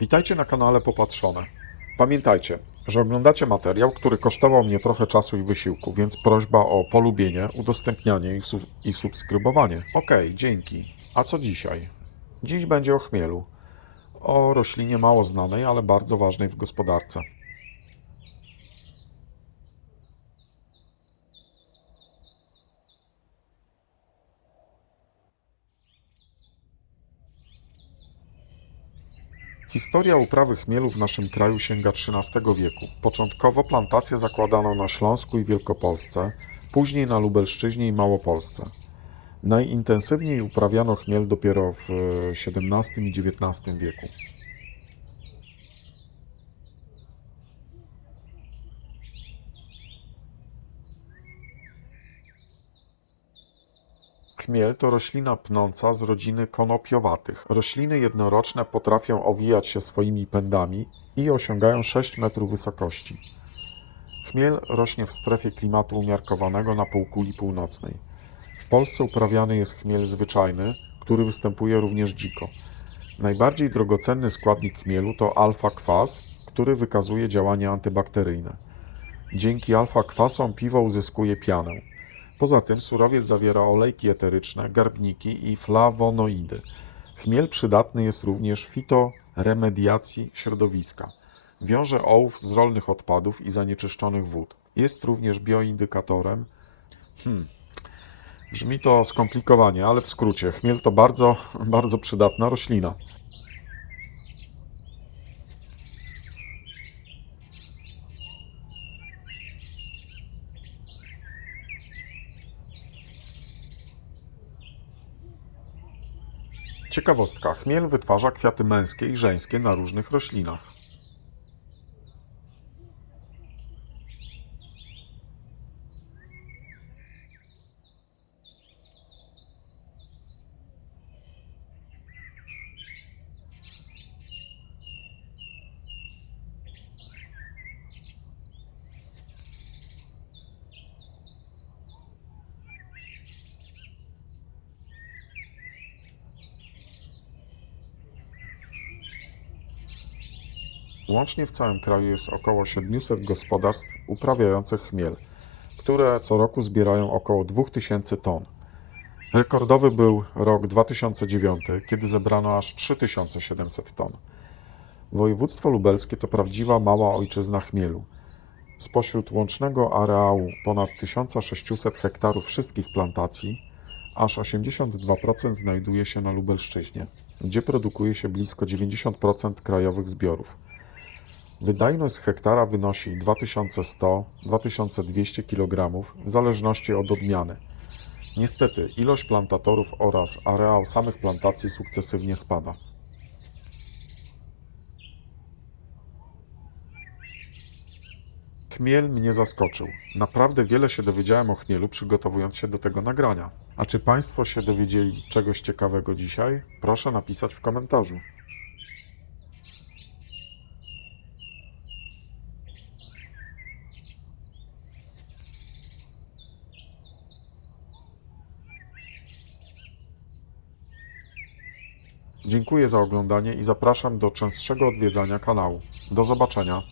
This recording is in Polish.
Witajcie na kanale Popatrzone. Pamiętajcie, że oglądacie materiał, który kosztował mnie trochę czasu i wysiłku, więc prośba o polubienie, udostępnianie i, su- i subskrybowanie. Okej, dzięki. A co dzisiaj? Dziś będzie o chmielu. O roślinie mało znanej, ale bardzo ważnej w gospodarce. Historia uprawy chmielu w naszym kraju sięga XIII wieku. Początkowo plantacje zakładano na Śląsku i Wielkopolsce, później na Lubelszczyźnie i Małopolsce. Najintensywniej uprawiano chmiel dopiero w XVII i XIX wieku. Chmiel to roślina pnąca z rodziny konopiowatych. Rośliny jednoroczne potrafią owijać się swoimi pędami i osiągają 6 metrów wysokości. Chmiel rośnie w strefie klimatu umiarkowanego na półkuli północnej. W Polsce uprawiany jest chmiel zwyczajny, który występuje również dziko. Najbardziej drogocenny składnik chmielu to alfa-kwas, który wykazuje działanie antybakteryjne. Dzięki alfa-kwasom piwo uzyskuje pianę. Poza tym surowiec zawiera olejki eteryczne, garbniki i flawonoidy. Chmiel przydatny jest również w fitoremediacji środowiska. Wiąże ołów z rolnych odpadów i zanieczyszczonych wód. Jest również bioindykatorem. Hmm. Brzmi to skomplikowanie, ale w skrócie, chmiel to bardzo, bardzo przydatna roślina. Ciekawostka. Chmiel wytwarza kwiaty męskie i żeńskie na różnych roślinach. Łącznie w całym kraju jest około 700 gospodarstw uprawiających chmiel, które co roku zbierają około 2000 ton. Rekordowy był rok 2009, kiedy zebrano aż 3700 ton. Województwo lubelskie to prawdziwa mała ojczyzna chmielu. Spośród łącznego areału ponad 1600 hektarów wszystkich plantacji, aż 82% znajduje się na Lubelszczyźnie, gdzie produkuje się blisko 90% krajowych zbiorów. Wydajność hektara wynosi 2100-2200 kg w zależności od odmiany. Niestety, ilość plantatorów oraz areał samych plantacji sukcesywnie spada. Chmiel mnie zaskoczył. Naprawdę wiele się dowiedziałem o chmielu, przygotowując się do tego nagrania. A czy Państwo się dowiedzieli czegoś ciekawego dzisiaj? Proszę napisać w komentarzu. Dziękuję za oglądanie i zapraszam do częstszego odwiedzania kanału. Do zobaczenia.